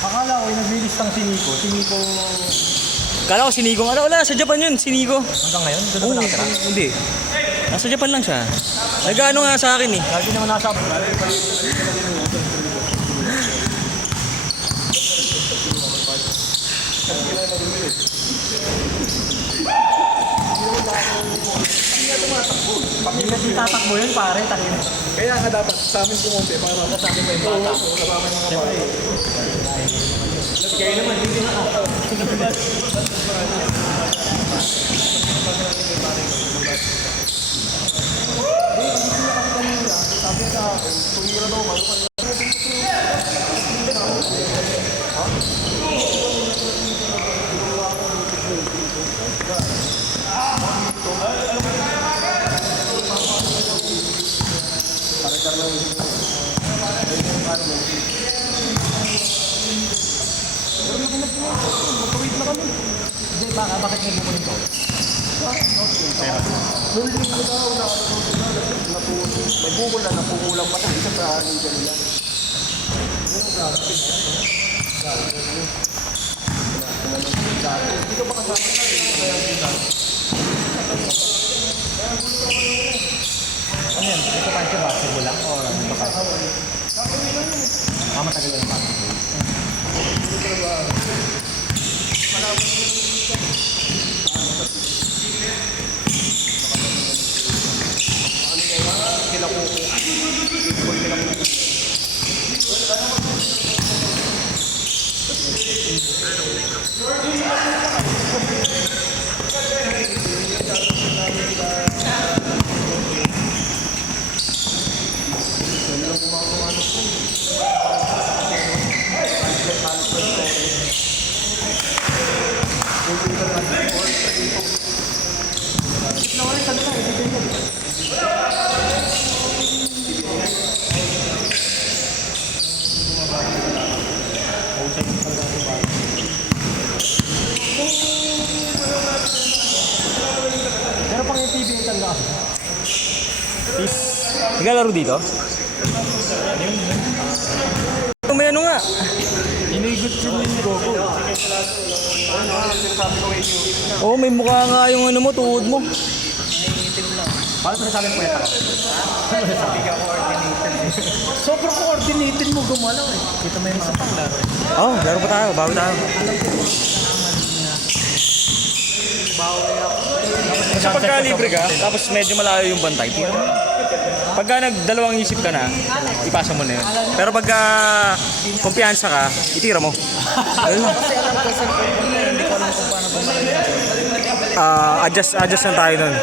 Akala ko yung naglilis ng si Nico. Si Nico... Kala ko si Nico. Wala, sa Japan yun, si Nico. Hanggang ngayon? Doon naman nakatira? Hindi. Nasa Japan lang siya. Nag-ano nga sa akin eh. Lagi naman nasa... Pag hindi tatakbo yun pare, takin. Kaya nga dapat sa amin kumonte para Sa akin pa yung bata. kasama yung mga bata. Kaya naman, hindi na ako. Sabi sa akin, tumira daw kayo. Hindi, bakit may bukunin ko? May bukol na napukulang pa ng isa sa liga nila. Dito ba kasama Ano yan? Ito pa siya basketball lang? O ano pa? Matagal yung basketball. Pero pang yung TV yung tanda kasi. Naglalaro dito? May ano nga. Inigot siya ni Goku. Oo, may mukha nga yung ano mo, tuhod mo. Paano masasabing puweta ka? Ano masasabi ka coordinated? Sobrang coordinated mo gumalaw eh. Kita mo yung mga panglaro eh. Oo, laro pa tayo, bago tayo. Kasi pagka libre ka, tapos medyo malayo yung bantay, tira mo. Pagka nagdalawang isip ka na, ipasa mo na yun. Pero pagka kumpiyansa ka, itira mo. Ayun lang. Kasi alam ko sa hindi ko alam kung paano bumalaro. Adjust na tayo nun.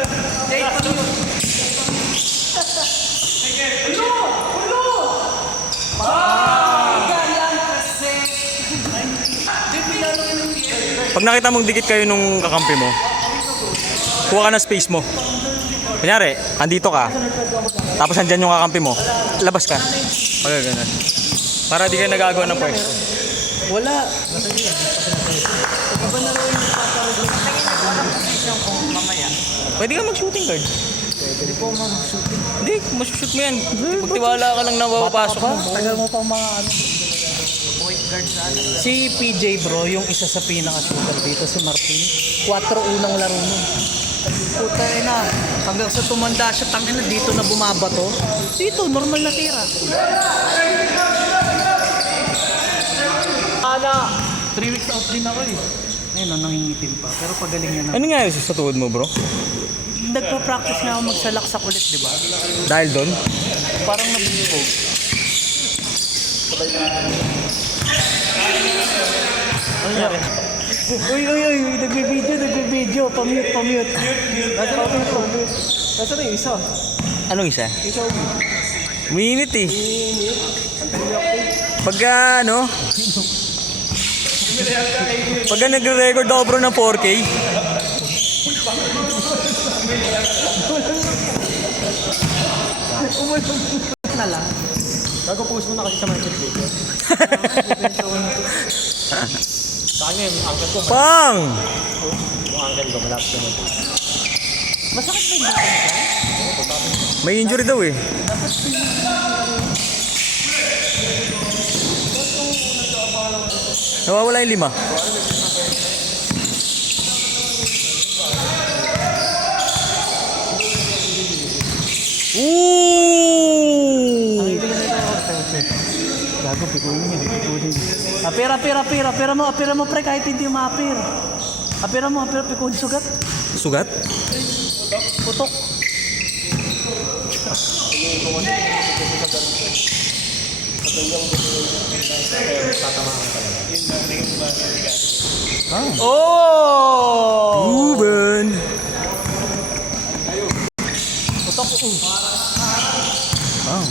Pag nakita mong dikit kayo nung kakampi mo, kuha ka ng space mo. Kunyari, andito ka, tapos andyan yung kakampi mo, labas ka. Pag ganun. Para di kayo nagagawa ng pwesto. Wala. Pwede ka mag-shooting guard. Hindi po mag-shooting. Hindi, mas-shoot mo yan. Pagtiwala ka lang na mapapasok mo. Tagal mo pa mga ano. Point guard sa ano. Si PJ bro, yung isa sa pinaka-shooter dito, si Martin. 4 unang laro nun. Puta na. Hanggang sa tumanda siya, tangina dito na bumabato. Dito, normal na tira. Ana! 3 weeks out din ako eh. Ngayon, nangingitim pa. Pero pagaling yan. Ano nga sa tuhod mo bro? Nagpa-practice na ako magsalaksak ulit, di ba? Dahil doon? Parang nabibog. Ano nangyari? Uy, nagbibideo. Pamute. Nasaan na yung isa? Anong isa? Minute eh. Pagka ano? Pagka nagre-record ako bro ng 4K. Na lang. Bago post mo na kasi sa mga check video. Sa kanya yung uncle ko. Pang! Yung uncle ko, malapit ko na. Masakit ba yung dito nito? May injury daw eh. Nawawala yung 5. Ooh! Gago, pikunin niya, pikunin. Apira mo pre, kahit hindi ma-apir. Apira mo, pikunin, sugat. Sugat? Putok. Oh! Ruben! Putok. Ah.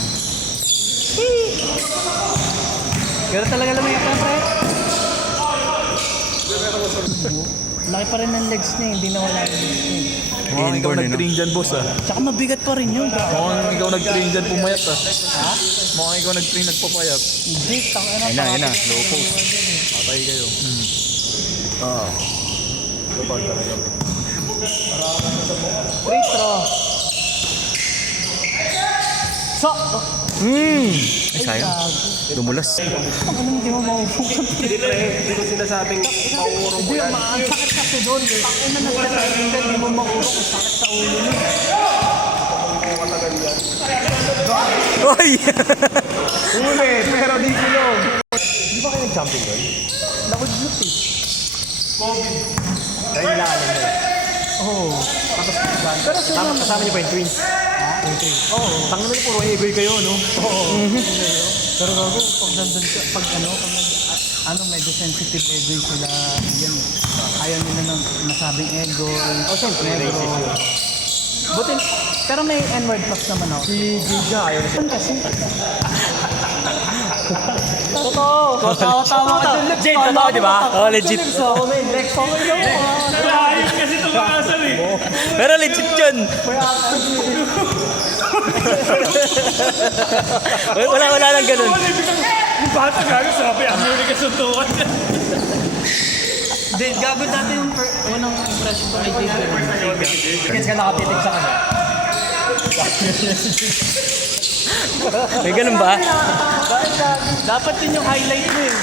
Gano'n talaga lang yung pre. Laki pa rin ng legs niya, hindi na wala yung legs niya. Mukhang ikaw nag-train dyan, boss ah. Tsaka mabigat pa rin yun. Mukhang ikaw nag-train dyan, pumayat ah. Ha? Mukhang ikaw nag-train, nagpapayat. Hindi, tanga na. Ayun na. Low post. Patay kayo. Free throw. So, Ay, sayang. Dumulas. ano hindi mo mauupukan? Hindi ko sinasabing maurong Hindi, ang sakit kasi doon. Pakit na nagtatraining ka, hindi mo maurok ang sakit sa ulo mo. Oy! Huli, pero di kulong. Di ba kayo nag-jumping doon? Nakudlot eh. Kaya nilalim mo. Oo. Pero kasama niyo pa yung twins? Yung twins? Oo. Tangin na puro egoy kayo, no? Oo. Pero gago, pag nandun ka, pag medyo sensitive ego sila, yan. Ayaw nila ng nasabing ego. Siyempre, negro. racist yun. Buti, pero may N-word pass naman ako. Si Giga, ayaw na siya. Saan kasi? Totoo. Tawa ka dyan. Jade, totoo, di ba? Oo, legit. Lex ako, may Lex ako. Pero legit yun. Wala lang ganun. Yung bata gago sabi, ang yun ka suntukan. Hindi, gago dati yung unang impression ko kay Jade. Kasi ka nakatitig sa kanya. May ganun ba? Dapat yun yung highlight mo eh.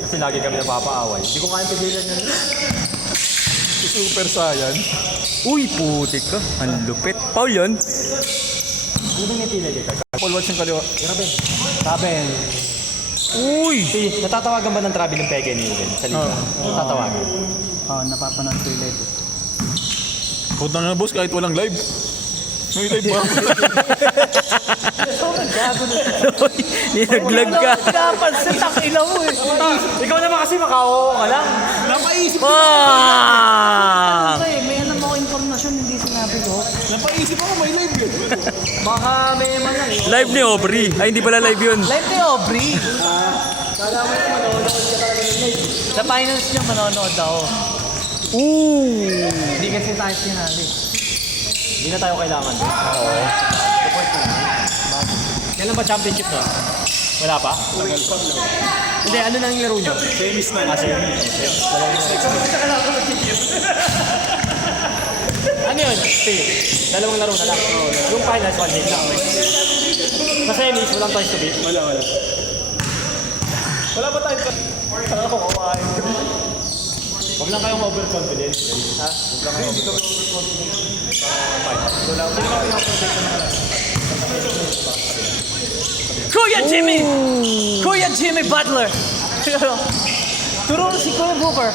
Kasi lagi kami napapaaway. Hindi ko kaya pigilan yun. Si Super Saiyan. Uy, putik ka. Ang lupit. Paul yun? Ano ba yung pinag ka? Paul, watch yung kaliwa. Sabi, Uy! Natatawagan ba ng Travel ng Pege ni Ruben? Sa liga? Natatawagan. napapanood ko yung live. Huwag na boss, kahit walang live. May live ba? Nilaglag ka. Dapat sa takina mo eh. Ikaw naman kasi makao ka lang. Napaisip Bang! Kasi may alam ako informasyon, hindi sinabi ko. Napaisip ako, may live yun. Baka may man lang eh. Live ni Aubrey. Ay, hindi pala live yun. Live ni Aubrey. Kala mo yung manonood ka talaga ng live. Sa finals niya manonood ako. Ooh! Hindi kasi tayo sinali. Hindi na tayo kailangan. Oo. Kailan ba championship na? Wala pa? Hindi, ano nang laro nyo? Semis na. Semis. Ano yun? Dalawang laro na lang. Yung finals, one game lang. Sa semis, walang times to beat. Wala. Wala ba time to beat? Huwag lang kayong overconfident. Ha? Huwag lang kayong overconfident. Kuya Jimmy Butler! Turo si Kuya Booker.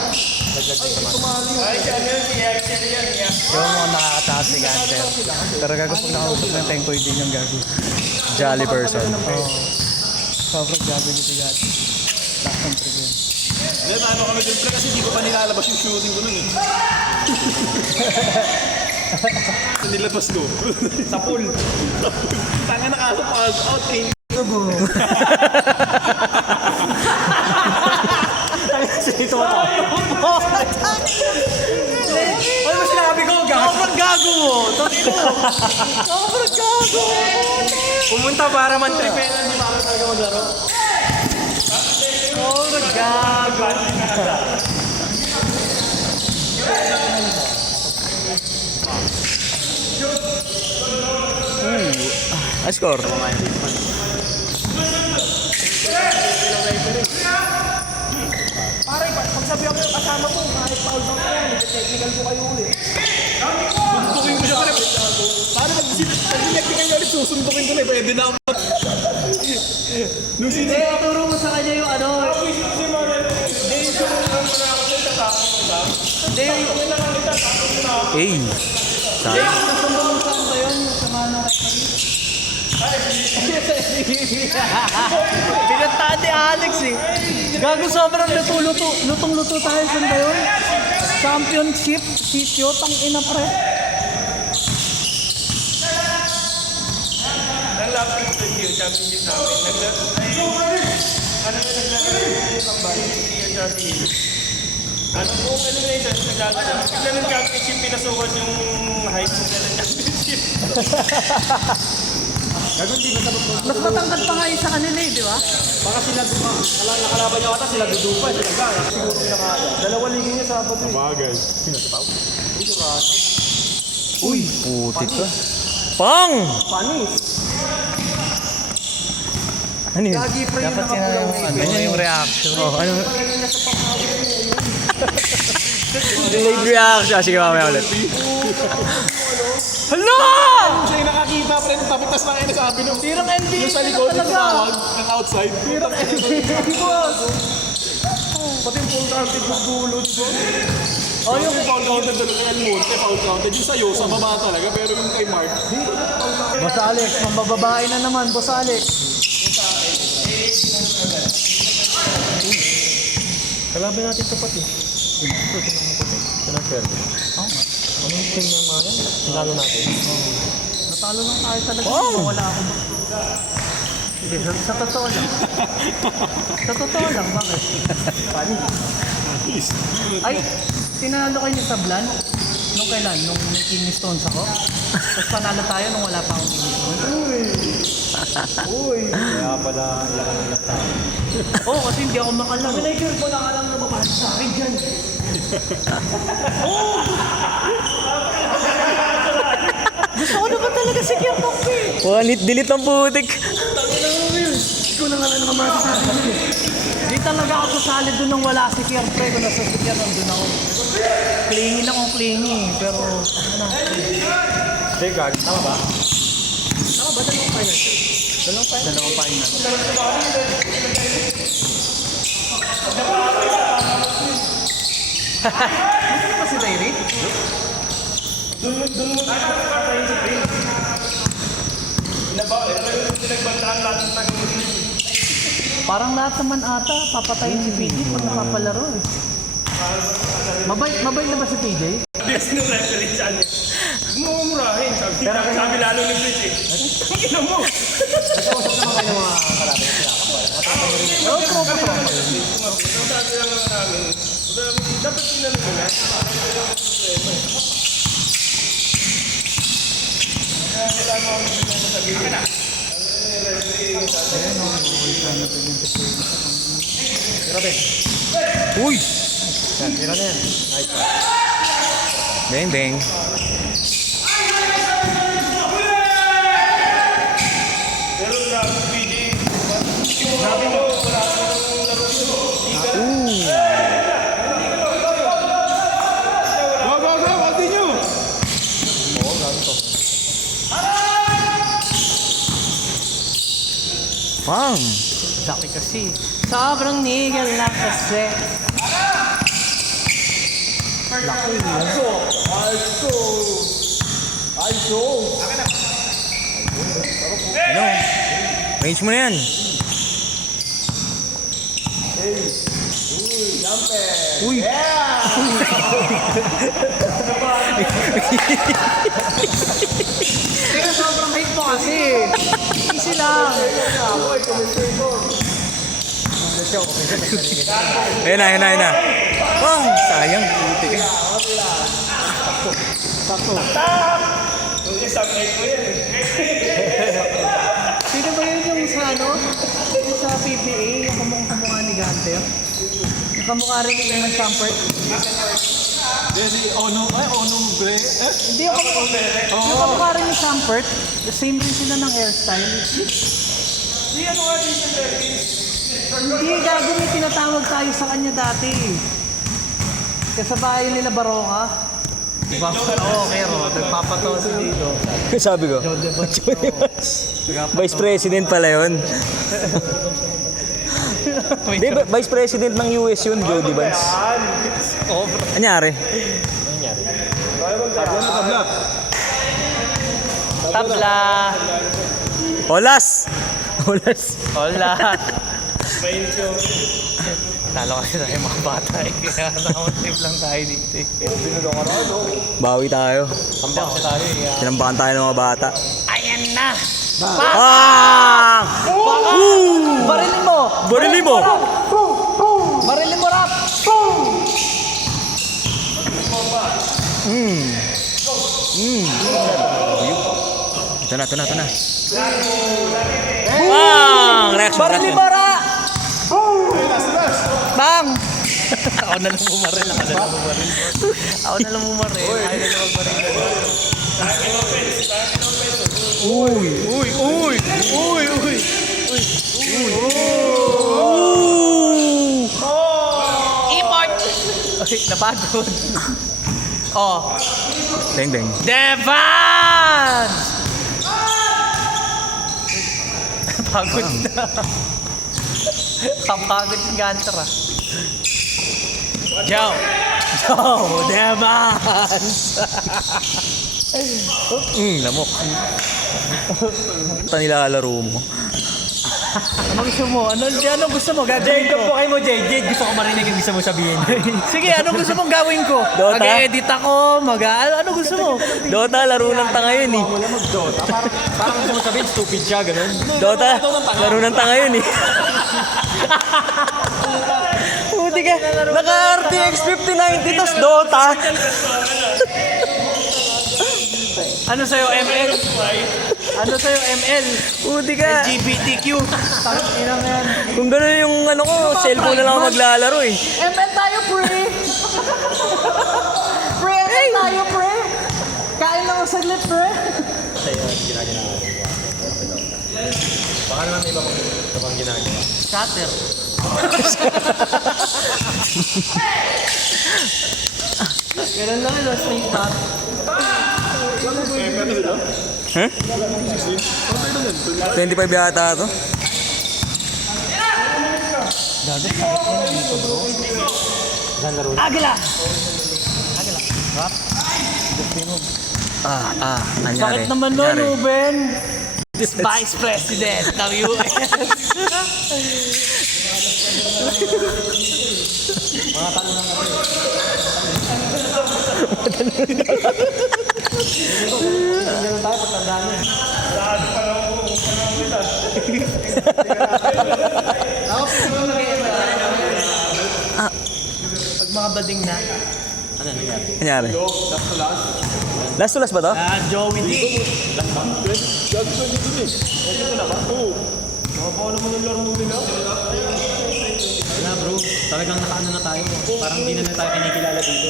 Yung mga nakakataas si Ganser. Pero gago pag nakausap ng Tengkoy din yung gago. Jolly person. Sobrang gago ni si Ganser. Last time trip yun. Hindi, ano kami dun, pre, kasi di ko pa nilalabas yung shooting ko nun eh. Sa nilabas ko. Sa pool. Tanga na kaso pass out eh. Ito mo ano ba sinabi ko? Sobrang gago mo! Sobrang gago! Pumunta para man-tripelan, di ba ako talaga maglaro? Sobrang gago! Score. Pare, pag sabi ako yung kasama mo, kahit foul ba ko yan, technical ko kayo ulit. Sundukin ko siya pare. Paano pag-technical niya ulit, susundukin ko na, pwede na ako. Hindi, turo mo sa kanya yung ano. Ay. Sayang. Nasumbong mo saan ba yun? Sa mga Pinagtaan ni Alex eh. Gago sobrang luto-luto. Lutong-luto tayo. Saan ba yun? Championship? Sityo? Tang-ina pre. Ang lapit ko yung championship namin. Ano po elimination? Bigla ng championship, pinasukan yung height ng championship. Mas matangkad pa nga yung sa kanila eh, di ba? Baka sila nakalaban niya ata, sila dudupa, sila gaya. Siguro pinakada. Dalawa ligi niya sa Sabado. Bagay. Uy, putik ka. Pang! Panis. Ano yun? Lagi pre yung Dapat sila yung ano, yung reaction. Oh, ano? Delayed reaction. Sige, mamaya ulit. Hala! Siya yung nakakita, pre, tapitas na kayo sabi nung Tirang NBA yung sa na likod, yung talaga. tumawag, ng outside. Tirang NBA boss. Pati yung full counted yung dulo, diba? Oh, Yung foul counted doon kay Almonte, foul counted. Yung sa'yo, sa baba talaga, pero yung kay Mark, Boss Alex, mambababae na naman, Boss Alex. Kalaban natin ito pati. Transfer. Oo nga. Anong team ng mga yan? Tinalo natin. Natalo lang tayo talaga. Wala ako. Hindi, sa totoo lang. Sa totoo lang, bakit? Ay, tinalo kayo sa Blan? Nung kailan? Nung may Kidney Stones ako? Tapos panalo tayo nung wala pa akong Kidney Stones? Kaya pala, lakan nila tayo. Oo, kasi hindi ako makalaro. Pinay-curve mo lang alam na mapahal sa akin dyan. Gusto ko naman talaga si Kiertok eh. Delete ang putik. Ikaw na nga lang nakamasa sa akin. Di talaga ako sasali doon nung wala si Kier. Pre, kung nasa si Kier, nandun ako. Clingy lang akong clingy. Pero, ano, Hey, guard. Tama ba? tama ba? Dalawang final? Dalawang final. Gusto mo ba si Ray? Parang lahat naman ata, papatayin si PJ pag nakapalaro eh. Mabait na ba si PJ? yes, nung referee siya niya. Mumurahin, sabi lalo ng Blitz eh. Ang ina mo! Nagkausap naman kayo ng mga kalaban na Oo, tropa pa. Ang sabi lang namin, dapat tinanong mo na. Uy! Tira na yan. Nice. Bang, bang. Pero grabe, PJ. Sabi mo, wala ka nang laro yun. Go, continue! Pang! Laki kasi. Sobrang nigel lang kasi. Ano? Range mo na yan. Uy! Pero sobrang hate mo kasi. Easy lang. Ayun na. Pang! Sayang, putik ka. Yung isang night mo yan eh. Sino ba yun yung sa ano? Yung sa PBA, yung kamukha ni Gunter? Yung kamukha rin yung Sampert? Then si Ono Hindi ako yung kamukha rin ni Sampert. The same rin sila ng hairstyle. Hindi, gago may tinatawag tayo sa kanya dati. Kasabayan nila Baroka. Diba? Oo, Kero. Nagpapatawa si dito. Sabi ko. Jode Vance. Vice President pala yun. Di ba, Vice President ng US yun, Jody Vance. Anyari? Tabla. Olas! Olas. Hola. Talo kasi tayo mga bata eh. Kaya nakamotip lang tayo dito eh. Bawi tayo. Kambak kasi tayo eh. Sinambakan tayo ng mga bata. Ayan na! Ah! Barilin mo! Barilin mo! Barilin mo, Rap! Ito na. Bang! Reaction. Barilin mo, Rap! Bang! Ako na lang bumaril. Ako na lang bumaril. Ayaw na lang magbaril. Uy! Import! Uy, napagod. Oh, Deng. Devan! Pagod na. Kapagod yung Gunter ah. Joe, Devan! Lamok. Ito nilalaro mo. Ano gusto mo? Ano gusto mo? Gagawin ko. Kayo mo, JJ. Gusto ko marinig yung gusto mo sabihin. Sige, ano gusto mong gawin ko? Dota? Mag-edit ako, ano gusto mo? Dota, laro ng tanga yun eh. Parang gusto mo sabihin, stupid siya, ganun. Dota, laro ng tanga yun eh. Puti ka, naka-RTX 5090 tas Dota. Ano sa'yo, ML? Ano sa'yo, ML? Puti ka. LGBTQ. Tangina mo yan. Kung gano'n yung ano ko, cellphone na lang ako maglalaro eh. ML tayo, pre! Pre, ML tayo, pre! Kain lang ako saglit, pre! Baka naman may iba pang ginagawa. Scatter. Ganun lang yun, straight back. Huh? 25 yata ito. Agila! Anyari. Bakit naman nun, Ruben? This Vice President ng US. Pag mga bading na. Anyari. Last to last ba to? Joey D. Wala bro, talagang nakaano na tayo. Parang di na tayo kinikilala dito.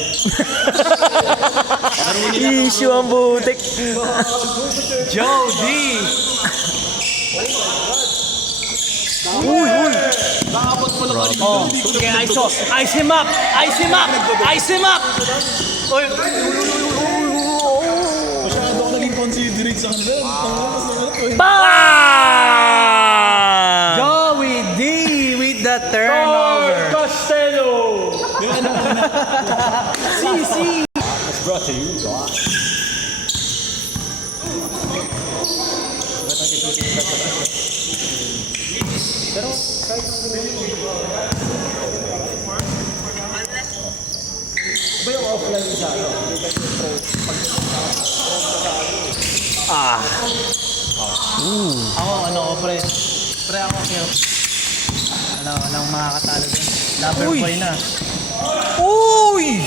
Issue ang butik. Joe D. Oh, okay, ice him up! Oy, Masyado ako naging considerate sa kanila. Bang! Joey D with the turnover. Costello! CC. It's brought to you by... Ako, ano ko, pre? Pre, ako, kaya. Walang makakatalo din. Lover Uy. boy na. Uy!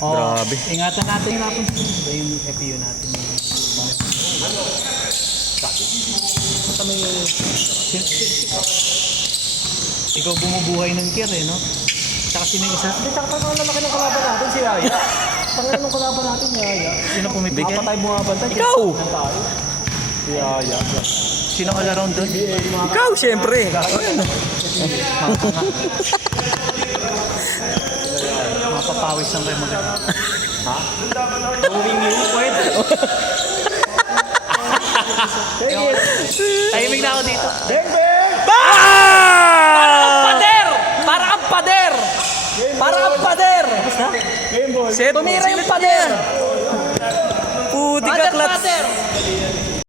Oh, Grabe. Ingatan natin yung natin. Ito yung FPU natin. Ikaw bumubuhay ng kier eh, no? Tsaka sino yung isa? Hindi, tsaka tanong na laki ng kalaban natin si Yaya. Tanong ng kalaban natin Yaya. Sino pumipigil? Kapatay bumabantay. Ikaw! Si Yaya. Sino kalaro doon? Ikaw, syempre. Mapapawis lang kayo maganda. Moving you, pwede. Tahimik na ako dito. Ah! Pader! Para kang pader! Para kang pader! Set. Tumira yung pader! Puti ka, Pader, clutch. pader!